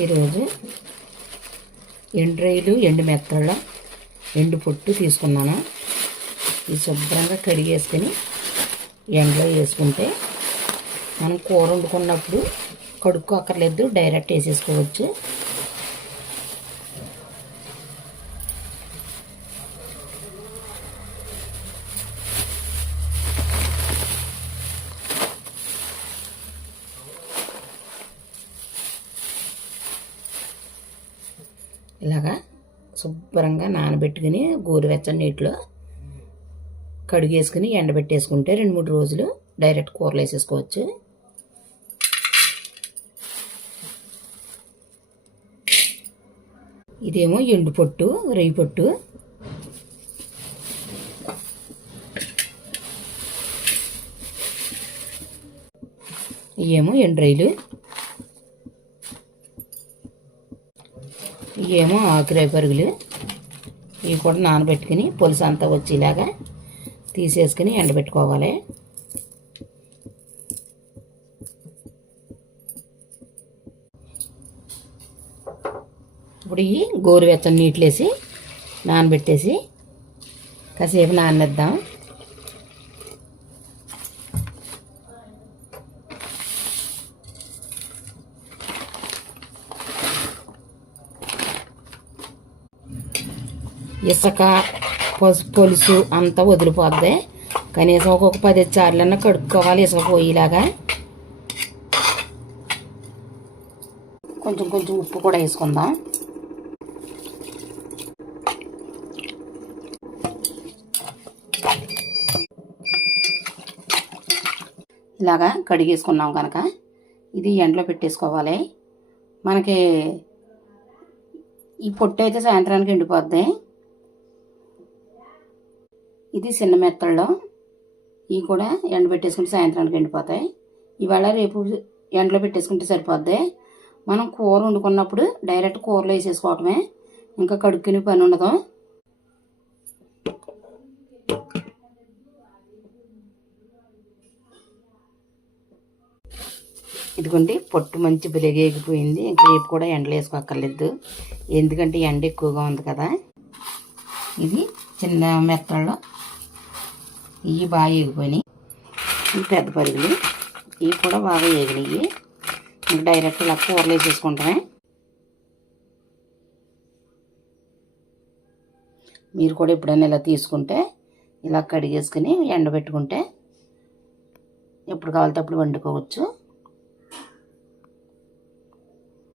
ఈరోజు ఎండు రొయ్యలు, ఎండు మెత్తళ్ళ, ఎండు పొట్టు తీసుకున్నాను. ఇది శుభ్రంగా కడిగేసుకొని ఎండలో వేసుకుంటే మనం కూర వండుకున్నప్పుడు కడుక్కోక్కర్లేదు, డైరెక్ట్ వేసేసుకోవచ్చు. ఇలాగా శుభ్రంగా నానబెట్టుకుని గోరువెచ్చని నీటిలో కడిగేసుకుని ఎండబెట్టేసుకుంటే 2-3 రోజులు డైరెక్ట్ కూరలు వేసేసుకోవచ్చు. ఇదేమో ఎండు పొట్టు, రొయ్య పొట్టు. ఇవేమో ఎండు రొయ్యలు. ఇవేమో ఆకురాయి పరుగులు. ఇవి కూడా నానబెట్టుకుని పులుసు అంతా వచ్చేలాగా తీసేసుకుని ఎండబెట్టుకోవాలి. ఇప్పుడు ఈ గోరువెచ్చని నీటిలో వేసి నానబెట్టేసి కాసేపు నాననిద్దాం. ఇసుక, పసుపు, పులుసు అంతా వదిలిపోద్ది. కనీసం ఒక్కొక్క 10 సార్లన్నా కడుక్కోవాలి ఇసుక పోయేలాగా. కొంచెం కొంచెం ఉప్పు కూడా వేసుకుందాం. ఇలాగా కడిగేసుకున్నాం కనుక ఇది ఎండలో పెట్టేసుకోవాలి. మనకి ఈ పొట్టు అయితే సాయంత్రానికి ఎండిపోద్ది. ఇది చిన్న మెత్తల్లో, ఇవి కూడా ఎండ పెట్టేసుకుంటే సాయంత్రానికి ఎండిపోతాయి. ఇవాళ రేపు ఎండలో పెట్టేసుకుంటే సరిపోద్ది. మనం కూర వండుకున్నప్పుడు డైరెక్ట్ కూరలో వేసేసుకోవటమే, ఇంకా కడుక్కునే పని ఉండదు. ఇదిగోండి పొట్టు మంచి బిలగేగిపోయింది. ఇంకా రేపు కూడా ఎండలో వేసుకోక్కర్లేదు, ఎందుకంటే ఎండ ఎక్కువగా ఉంది కదా. ఇది చిన్న మెత్తల్లో ఇవి బాగా ఎగిపోయినాయి. ఇవి పెద్ద పరుగులు, ఇవి కూడా బాగా ఎగినాయి. ఇంకా డైరెక్ట్ ఇలా కూరలు వేసేసుకుంటామే. మీరు కూడా ఎప్పుడైనా ఇలా తీసుకుంటే ఇలా కడిగేసుకుని ఎండబెట్టుకుంటే ఎప్పుడు కావాలితే అప్పుడు వండుకోవచ్చు.